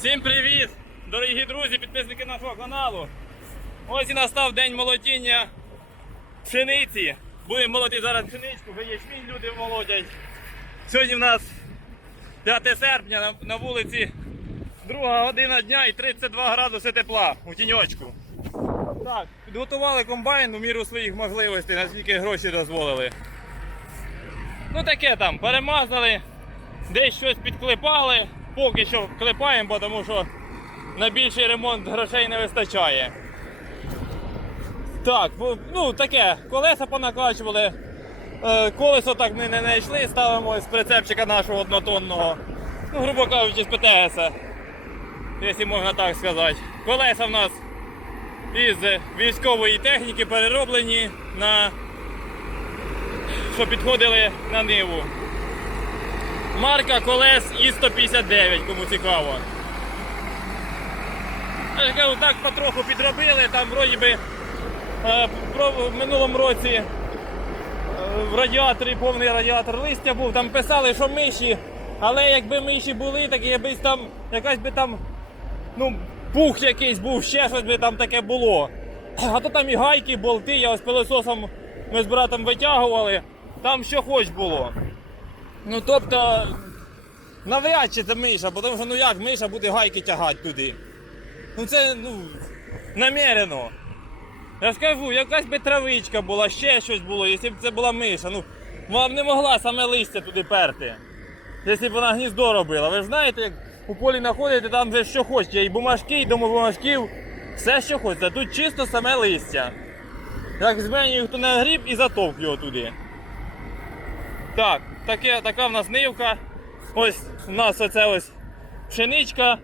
Всім привіт, дорогі друзі, підписники нашого каналу. Ось і настав день молотіння пшениці. Будемо молоти зараз пшеничку, вже ячмінь люди молотять. Сьогодні в нас 5 серпня на, вулиці друга година дня і 32 градуси тепла у тіньочку. Так, підготували комбайн у міру своїх можливостей, наскільки гроші дозволили. Ну таке там, перемазали, десь щось підклепали, поки що клепаємо, тому що на більший ремонт грошей не вистачає. Так, ну таке, колеса понакачували, е, колесо так ми не знайшли, ставимо з прицепчика нашого однотонного. Ну, грубо кажучи, з ПТС, якщо можна так сказати. Колеса в нас із військової техніки перероблені на що підходили на ниву. Марка колес І-159, кому цікаво. Так потроху підробили, там вроді би е, в минулому році е, в радіаторі повний радіатор листя був, там писали, що миші, але якби миші були, так якби там якась би там ну, пух якийсь був, ще щось би там таке було. А то там і гайки, болти, я ось пилососом ми з братом витягували, там що хоч було. Ну тобто, навряд чи це миша, тому що ну як миша буде гайки тягати туди. Ну це ну, намірено. Я ж кажу, якась би травичка була, ще щось було, якщо б це була миша, ну вона б не могла саме листя туди перти. Якщо б вона гніздо робила. Ви ж знаєте, як у полі знаходите, там вже що хочете, і бумажки, і домобумажків, все що хочете. Тут чисто саме листя. Як з мене хто не гріб і затовк його туди. Так, таке, така в нас нивка. Ось у нас оце ось пшеничка.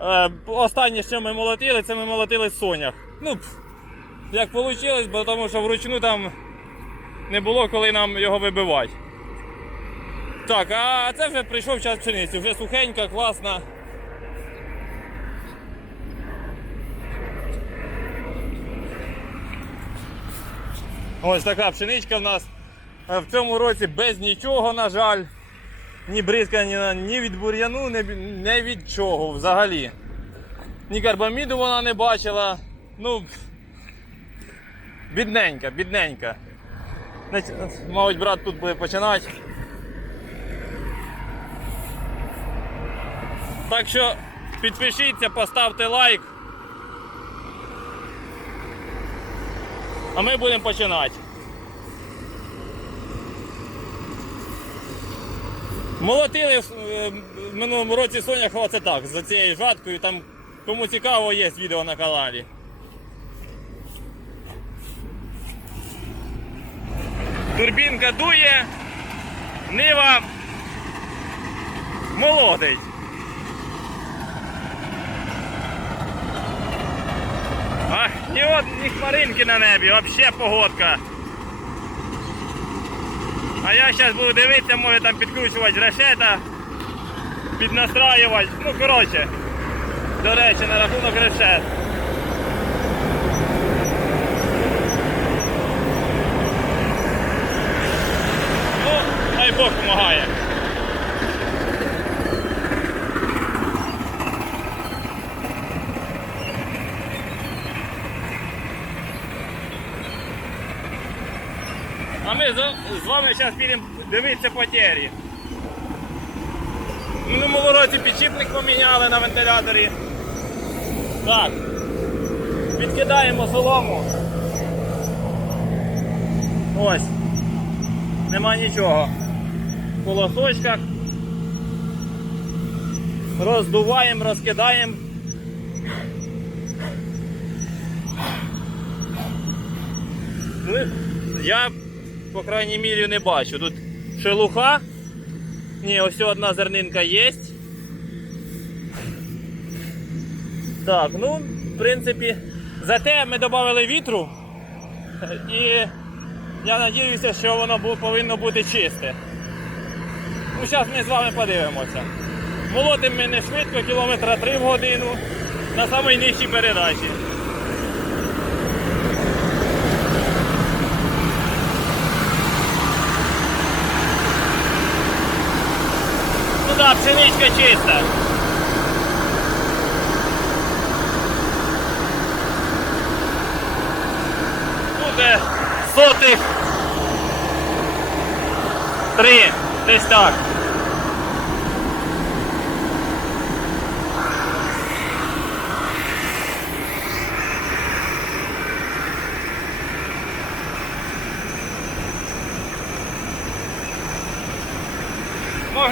Е, останнє, що ми молотили, це ми молотили сонях. Ну, як вийшло, бо тому що вручну там не було коли нам його вибивати. Так, а це вже прийшов час пшениці, вже сухенька, класна. Ось така пшеничка в нас в цьому році без нічого, на жаль. Ні бризкання, ні від бур'яну, ні, від чого взагалі. Ні карбаміду вона не бачила. Ну, бідненька, бідненька. Мабуть, брат тут буде починати. Так що підпишіться, поставте лайк. А ми будемо починати. Молотили в е, минулому році соняха оце так, за цією жаткою. Там кому цікаво, є відео на каналі. Турбінка дує, нива молотить. Ах, ні от, ні хмаринки на небі, взагалі погодка. А я зараз буду дивитися, може там підкручувати решета, піднастраювати. Ну, коротше, до речі, на рахунок решет. Ну, хай Бог допомагає. Ми з, вами зараз підемо дивитися потері. В минулому році підшипник поміняли на вентиляторі. Так. Відкидаємо солому. Ось. Нема нічого. В колосочках. Роздуваємо, розкидаємо. Я, по крайній мірі, не бачу. Тут шелуха. Ні, ось одна зернинка є. Так, ну, в принципі, зате ми додали вітру. І я сподіваюся, що воно повинно бути чисте. Ну, зараз ми з вами подивимося. Молотимо ми не швидко, кілометра 3 в годину на самій нижчій передачі. да, пшеничка чиста. Буде э, сотих три, десь так.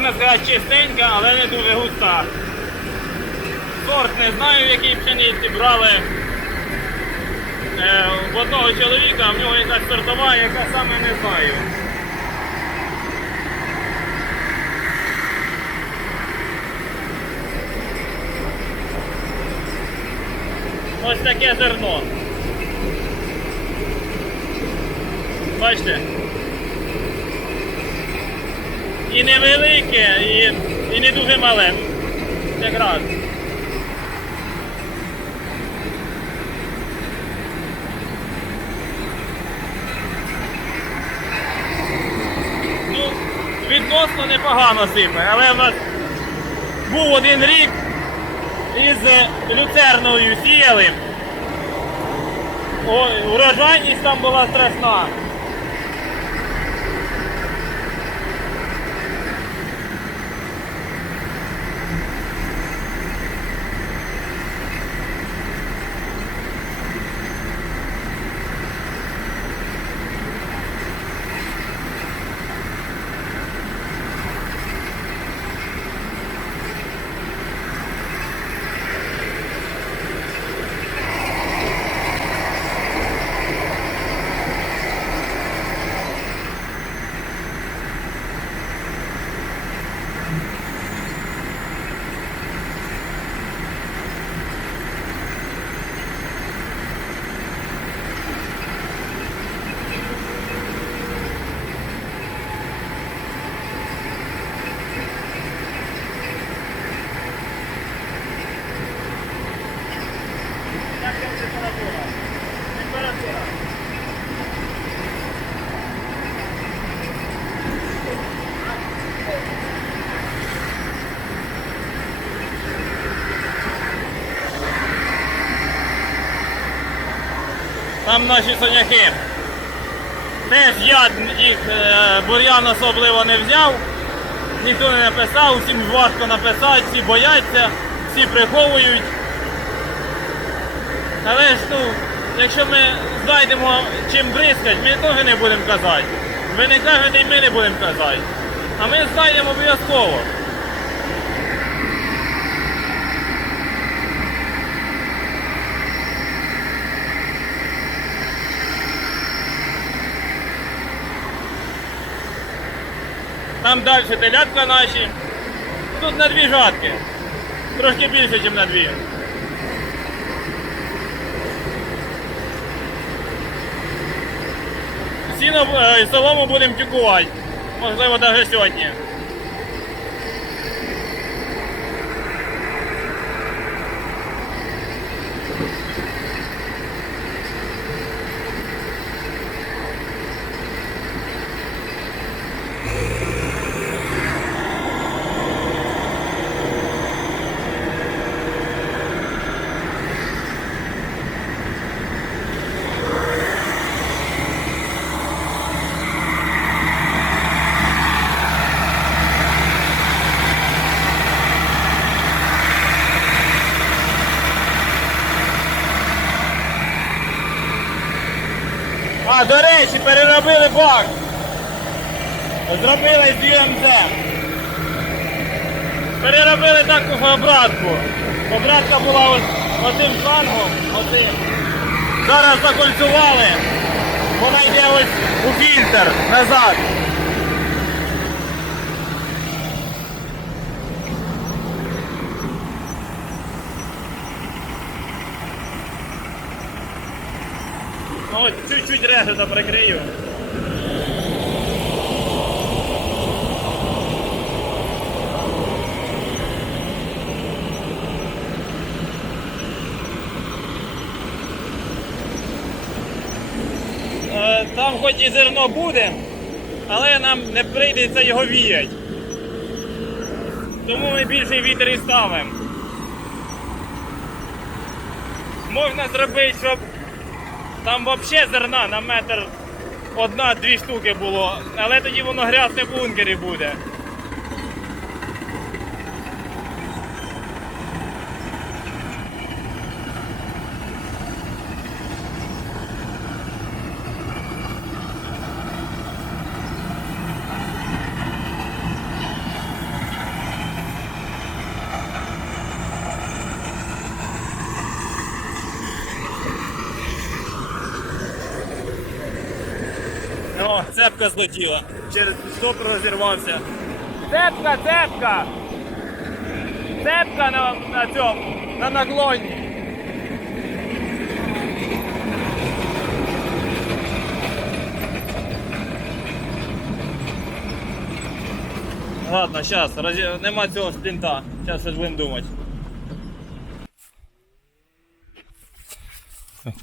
Можна сказати чистенька, але не дуже густа. Сорт не знаю, в якій пшениці брали е, в одного чоловіка, в нього якась сортова, яка саме не знаю. Ось таке зерно. Бачите? І невелике, і, і не дуже мале. Якраз. Ну, відносно непогано сипе, але в нас був один рік із е, люцерною сіяли. Урожайність там була страшна. Там наші соняхи. Теж я їх е, бур'ян особливо не взяв, ніхто не написав, всім важко написати, всі бояться, всі приховують. Але ж ну, якщо ми знайдемо чим бризкать, ми теж не будемо казати. Ви не кажете, і ми не будемо казати. А ми знайдемо обов'язково. Там далі телятка наші. Тут на дві жатки. Трошки більше, ніж на дві. Сіно е, і солому будемо тюкувати. Можливо, навіть сьогодні. А, до речі, переробили бак. Зробили з ЮМЗ. Переробили таку обратку. Була ось оцим шлангом, оцим. Зараз закольцювали. Вона йде ось у фільтр назад. Ну, ось чуть-чуть решета прикрию. Е, Там хоч і зерно буде, але нам не прийдеться його віяти. Тому ми більший вітер і ставимо. Можна зробити, щоб там взагалі зерна на метр одна-дві штуки було, але тоді воно грязне в бункері буде. О, цепка злетіла. Через стоп розірвався. Цепка, цепка! Цепка на, на цьому, на наклоні. Ладно, зараз, нема цього шплінта. Зараз щось будемо думати.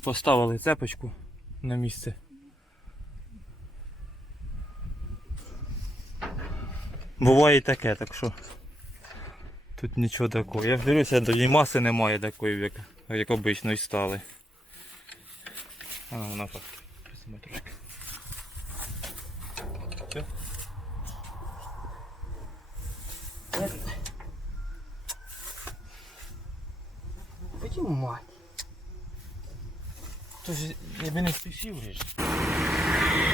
Поставили цепочку на місце. Буває і таке, так що тут нічого такого. Я ж дивлюся, тоді маси немає такої, як, як обично і стали. А, вона так. Трошки. Все? Твою мать. Тож я би не спішив.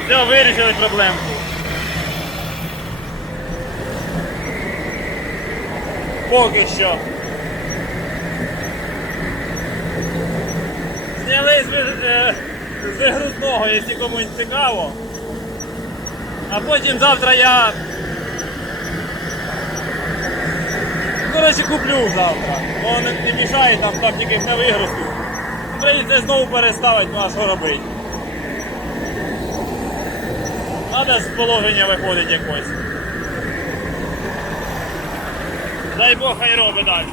Все, вирішили проблемку. Поки що. Зняли з, е, з вигрузного, якщо комусь цікаво. А потім завтра я. Коротше, куплю завтра. Бо не, не мішає там так тільки на вигрузку. Прийдеться знову переставити, ну а що робити? Треба з положення виходить якось. Дай Бог хай робить далі.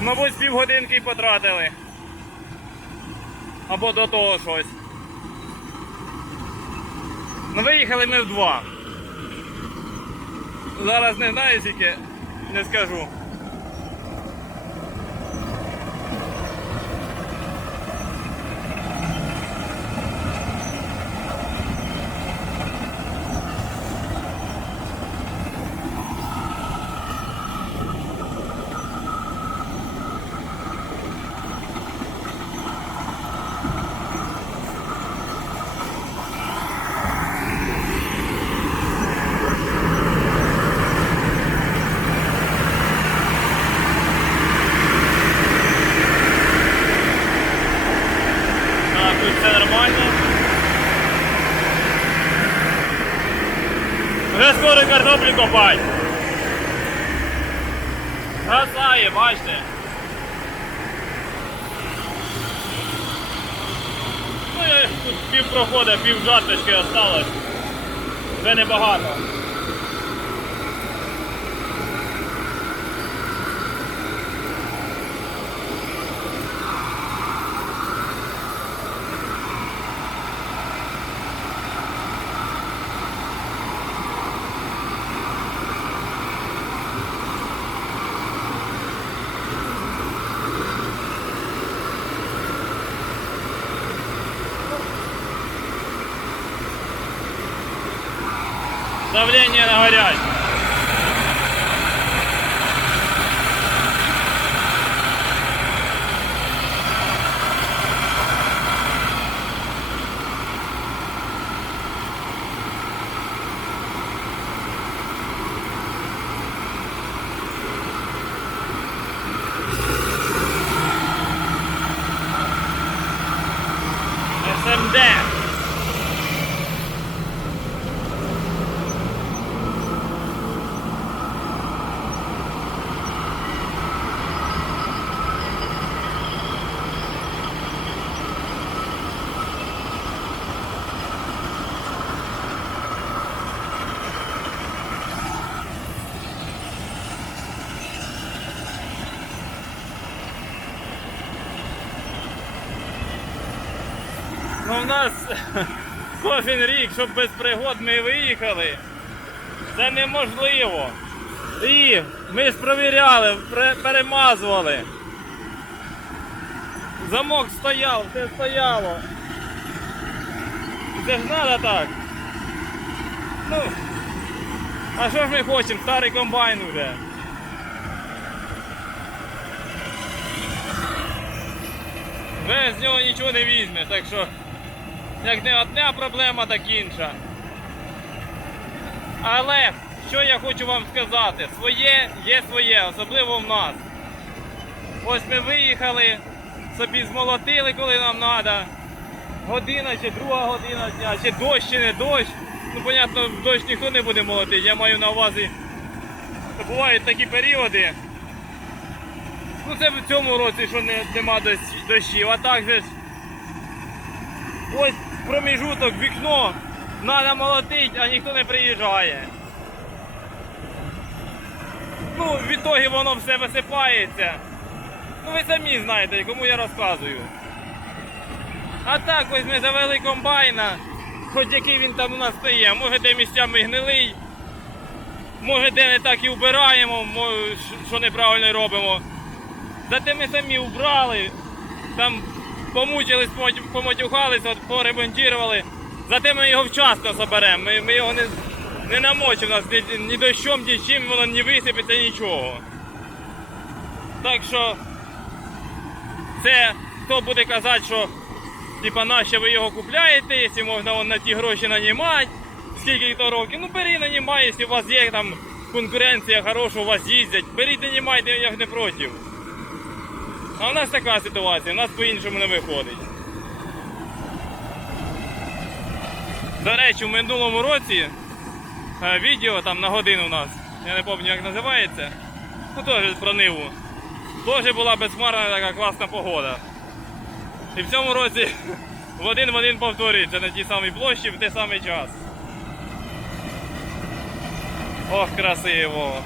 Мабуть, півгодинки потратили. Або до того щось. Ну виїхали ми в два. Зараз не знаю скільки, не скажу. Так, тут все нормально. Вже скоро картоплю копать. Красає, бачите. Ну, я тут прохода, пів жаточки осталось. Вже небагато. Давление на горяч. СМД. Ну, у нас кожен рік, щоб без пригод ми виїхали. Це неможливо. І ми ж провіряли, перемазували. Замок стояв, все стояло. Це ж треба так. Ну, а що ж ми хочемо? Старий комбайн уже. Без нього нічого не візьме, так що як не одна проблема, так інша. Але що я хочу вам сказати, своє є своє, особливо в нас. Ось ми виїхали, собі змолотили, коли нам треба. Година чи друга година дня, чи дощ, чи не дощ. Ну, понятно, дощ ніхто не буде молотити. Я маю на увазі. Бувають такі періоди. Ну це в цьому році, що не, нема дощ- дощів, а так же ж. Ось проміжуток, вікно, треба молотити, а ніхто не приїжджає. Ну, в ітогі воно все висипається. Ну ви самі знаєте, кому я розказую. А так ось ми завели комбайна, хоч який він там у нас стає, може де місцями гнилий, може де не так і вбираємо, мо- що неправильно робимо. Зате ми самі вбрали, там помучились, поматюхались, поремонтували. Зате ми його вчасно заберемо. Ми, ми його не, не намочимо нас ні, ні дощом, ні чим, воно не висипеться нічого. Так що це хто буде казати, що типа нащо ви його купляєте, якщо можна вон на ті гроші нанімати, скільки то років. Ну бери нанімай, якщо у вас є там конкуренція хороша, у вас їздять, беріть нанімайте, я не проти. А у нас така ситуація, у нас по-іншому не виходить. До речі, в минулому році е, відео там на годину у нас, я не пам'ятаю як називається, ну теж про Ниву. Теж була безхмарна така класна погода. І в цьому році в один в один повторюється на тій самій площі в той самий час. Ох, красиво!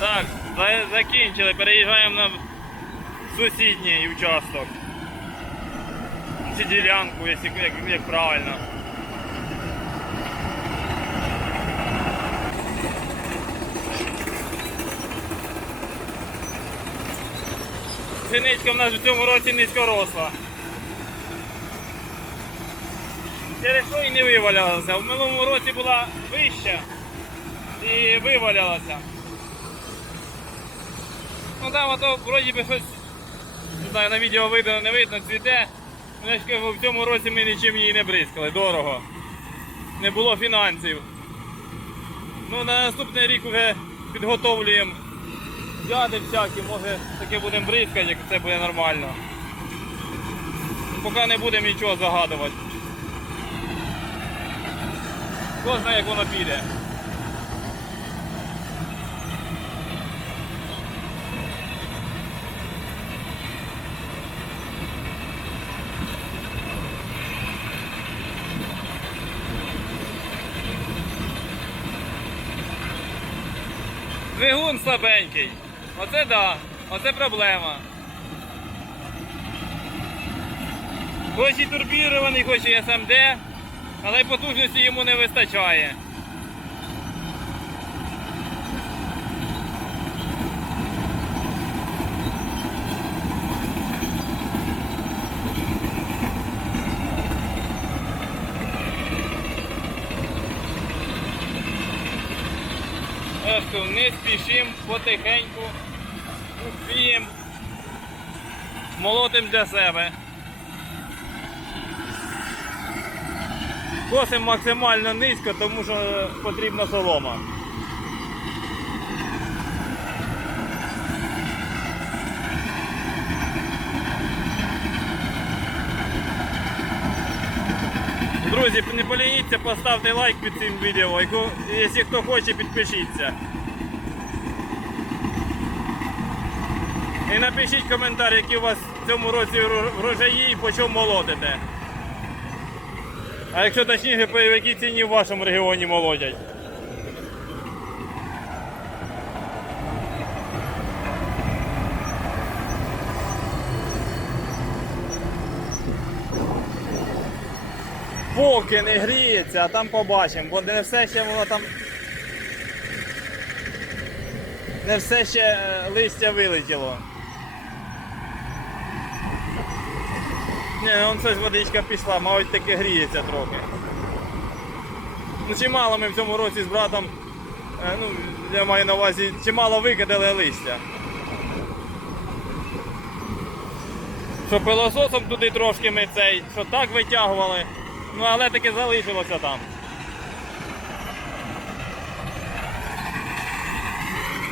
Так, за- закінчили, переїжджаємо на сусідній участок. Чи ділянку, як, як правильно. Пшеничка в нас в цьому році низькоросла. Через що і не вивалялася. В минулому році була вища і вивалялася. Ну там ото вроді би щось, не знаю, на відео видно, не видно, цвіте. Я ж кажу, в цьому році ми нічим її не бризкали, дорого. Не було фінансів. Ну на наступний рік вже підготовлюємо яди всякі, може таке будемо бризкати, як це буде нормально. Поки не будемо нічого загадувати. Знає, як воно піде. Двигун слабенький. Оце да, оце проблема. Хоч і турбірований, хоч і СМД, але потужності йому не вистачає. Що не спішимо потихеньку, успіємо, молотим для себе. Косимо максимально низько, тому що потрібна солома. Друзі, не полініться, поставте лайк під цим відео. Якщо хто хоче, підпишіться. І напишіть коментар, які у вас в цьому році врожаї і по чому молотите. А якщо точніше, по якій ціні в вашому регіоні молодять. Поки не гріється, а там побачимо, бо не все ще воно там. Не все ще е, листя вилетіло. Ні, ну щось водичка пішла, мабуть таки гріється трохи. Ну чимало ми в цьому році з братом, е, ну, я маю на увазі, чимало викидали листя. Що пилососом туди трошки ми цей, що так витягували, ну але таки залишилося там.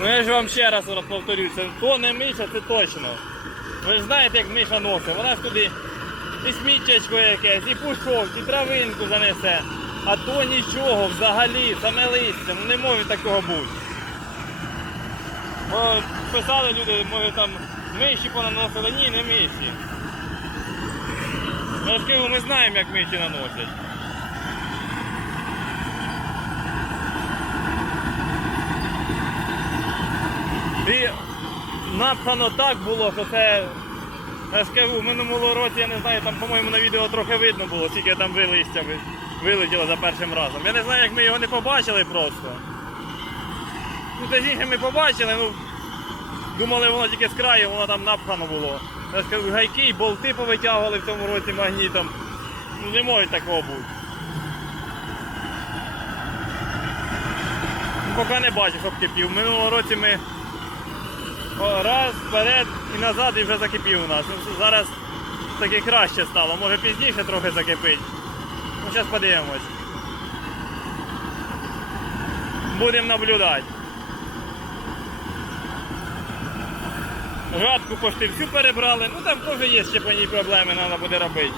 Ну я ж вам ще раз це то не Миша, це точно. Ви ж знаєте, як Миша носить, вона ж туди і сміттячко якесь, і пушок, і травинку занесе. А то нічого взагалі, саме листя, ну не може такого бути. Бо писали люди, може там миші понаносили, ні, не миші. Я ж ми знаємо, як миші наносять. І напхано так було, що це. Я ж кажу, в минулому році, я не знаю, там, по-моєму, на відео трохи видно було, скільки там ви листя ви- вилетіло за першим разом. Я не знаю, як ми його не побачили просто. Ну, точніше, ми побачили, ну, думали, воно тільки з краю, воно там напхано було. Я ж кажу, гайки і болти повитягували в тому році магнітом. Ну, не може такого бути. Ну, Поки не бачу, щоб кипів. В минулому році ми раз, вперед і назад і вже закипів у нас. Ну, зараз таки краще стало. Може пізніше трохи закипить. Ну, зараз подивимось. Будемо наблюдати. Жатку пошти всю перебрали, ну там теж є ще по ній проблеми, треба буде робити.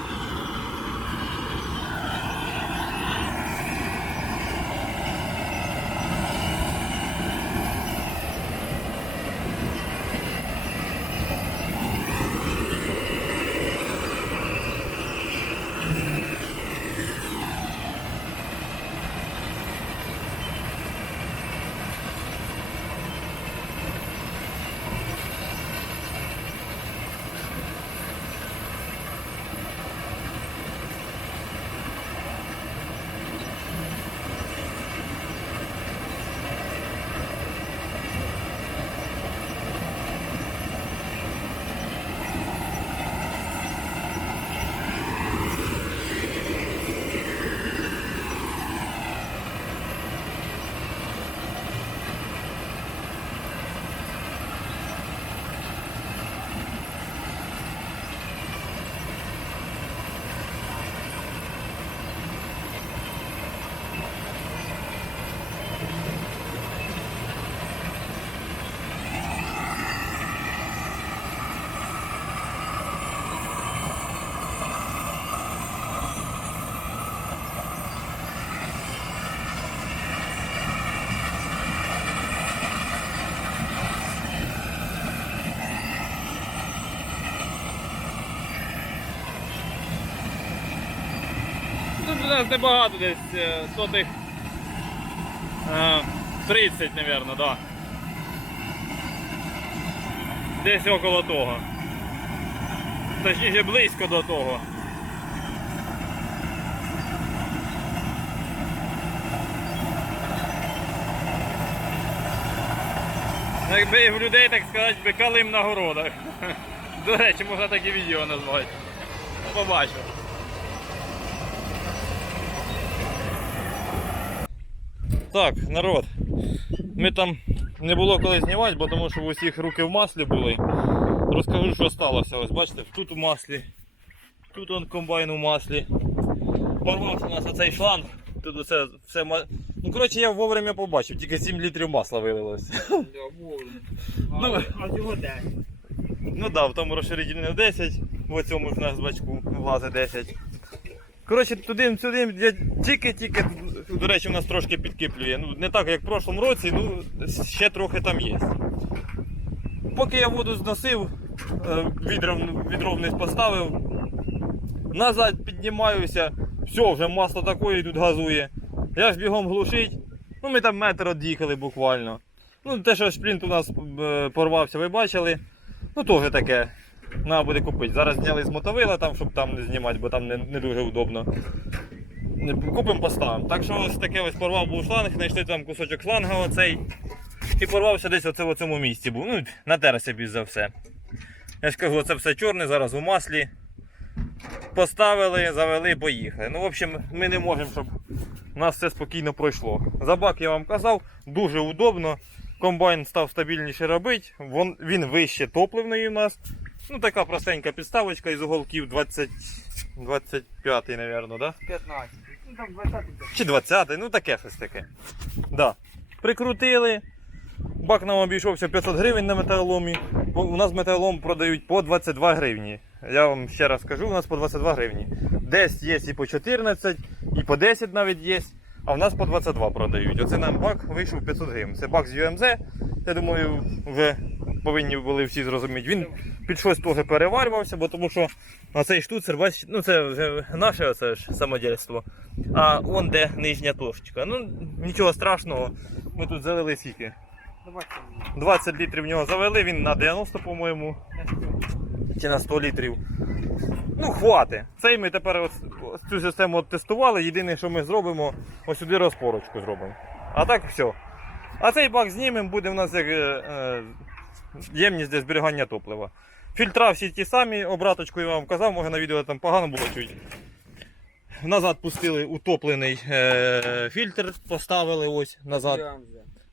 Тут у нас небагато десь сотих е, 30, мабуть, да. Десь около того. Точніше близько до того. Якби в людей, так сказати, би калим на городах. До речі, можна таке відео назвати. Ну, Так, народ. Ми там не було коли знімати, бо тому що в усіх руки в маслі були. Розкажу, що сталося. Ось бачите, тут у маслі, тут он комбайн у маслі. Порвався у нас оцей шланг. Тут оце все. Ну коротше я вовремя побачив, тільки 7 літрів масла вилилось. Ну, А цього де? Ну так, да, в тому розширительне 10, в цьому ж у нас бачку влазить 10. Коротше, туди-сюди тільки-тільки, до речі, у нас трошки підкиплює. Ну, не так, як в прошлому році, ну ще трохи там є. Поки я воду зносив, е, відро, вниз поставив, назад піднімаюся, все, вже масло такое тут газує. Я ж бігом глушить. Ну, ми там метр від'їхали буквально. Ну, те, що шплінт у нас е, порвався, ви бачили. Ну, теж таке. Треба буде купити. Зараз зняли з мотовила, там, щоб там не знімати, бо там не, не дуже удобно. Купимо, поставимо. Так що ось таке ось порвав був шланг, знайшли там кусочок шланга оцей. І порвався десь оце в цьому місці був. Ну, натерся більш за все. Я ж кажу, це все чорне, зараз у маслі. Поставили, завели, поїхали. Ну, в общем, ми не можемо, щоб у нас все спокійно пройшло. За бак я вам казав, дуже удобно. Комбайн став стабільніше робити, він вище топливної у нас. Ну, така простенька підставочка із уголків 20, 25, мабуть, да? 15. Ну там 20 Чи 20, ну таке щось таке. Да. Прикрутили. Бак нам обійшовся 500 гривень на металоломі. У нас металолом продають по 22 гривні. Я вам ще раз скажу, у нас по 22 гривні. Десь є і по 14, і по 10 навіть є. А в нас по 22 продають. Оце нам бак вийшов 500 гривень. Це бак з UMZ. Я думаю, ви повинні були всі зрозуміти. Він під щось теж переварювався, бо тому що цей штуцер, бачите, ну це вже наше оце ж самодільство. А он де нижня точка. Ну нічого страшного. Ми тут залили скільки. 20. 20 літрів в нього завели, він на 90, по-моєму, чи на 100 літрів. Ну, хвати. Цей ми тепер ось цю систему тестували. Єдине, що ми зробимо, ось сюди розпорочку зробимо. А так все. А цей бак знімемо, буде в нас як е, е, ємність для зберігання топлива. Фільтра всі ті самі, обраточку я вам казав, може на відео там погано було чуть. Назад пустили утоплений е, фільтр, поставили ось назад.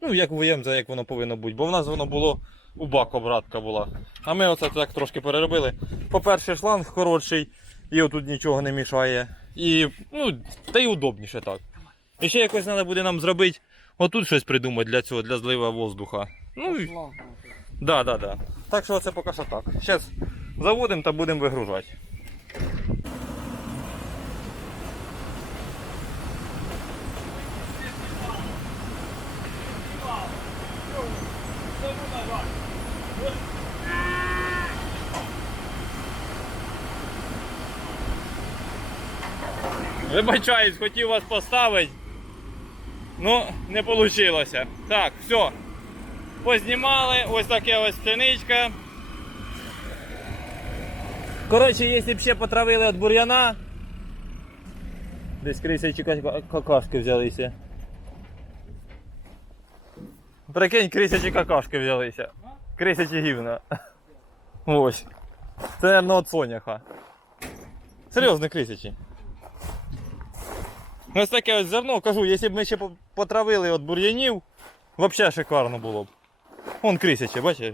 Ну, як в ЄМЗ, як воно повинно бути. Бо в нас воно було у бак обратка була. А ми оце так трошки переробили. По-перше, шланг коротший, і отут нічого не мішає. І, ну, та й удобніше так. І ще якось треба буде нам зробити отут щось придумати для цього, для злива воздуха. Ну, да, да, да. Так що це поки що так. Зараз заводимо та будемо вигружати. Вибачаюсь, хотів вас поставити. Ну, не вийшло. Так, все. Познімали, ось таке ось пшеничка. Коротше, якщо б ще потравили від бур'яна. Десь крисячі ка- какашки взялися. Прикинь, крисячі какашки взялися. Крисячі гівна. Ось. Це, мабуть, від соняха. Серйозно крисячі. Ось таке ось зерно, кажу, якщо б ми ще потравили від бур'янів, взагалі шикарно було б. Вон крисяче, бачиш?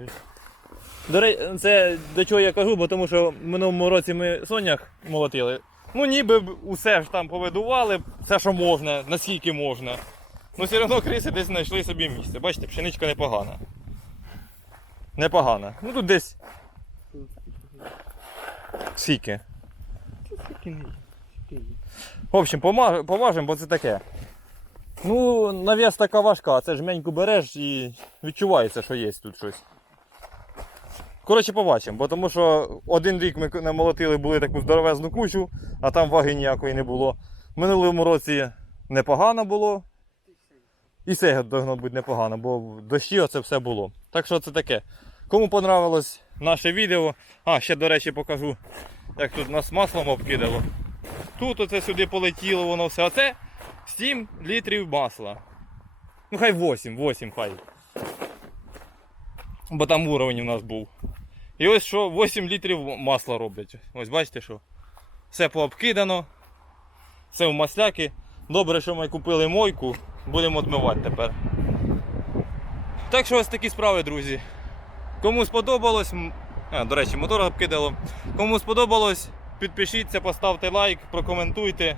До речі, це до чого я кажу, бо тому що в минулому році ми сонях молотили. Ну ніби усе ж там повидували, все, що можна, наскільки можна. Ну все одно криси десь знайшли собі місце. Бачите, пшеничка непогана. Непогана. Ну тут десь. Скільки? В общем, помажемо, бо це таке. Ну, навіс така важка, це ж меньку береш і відчувається, що є тут щось. Коротше, побачимо, бо тому що один рік ми намолотили були таку здоровезну кучу, а там ваги ніякої не було. Минулому році непогано було. І це должно бути непогано, бо дощі оце все було. Так що це таке. Кому понравилось наше відео, а ще, до речі, покажу, як тут нас маслом обкидало. Тут оце сюди полетіло воно все. Оце 7 літрів масла. Ну хай 8, 8 хай. Бо там уровень у нас був. І ось що 8 літрів масла роблять. Ось бачите що. Все пообкидано. Все в масляки. Добре, що ми купили мойку. Будемо відмивати тепер. Так що ось такі справи, друзі. Кому сподобалось, а, до речі, мотор обкидало. Кому сподобалось, підпишіться, поставте лайк, прокоментуйте.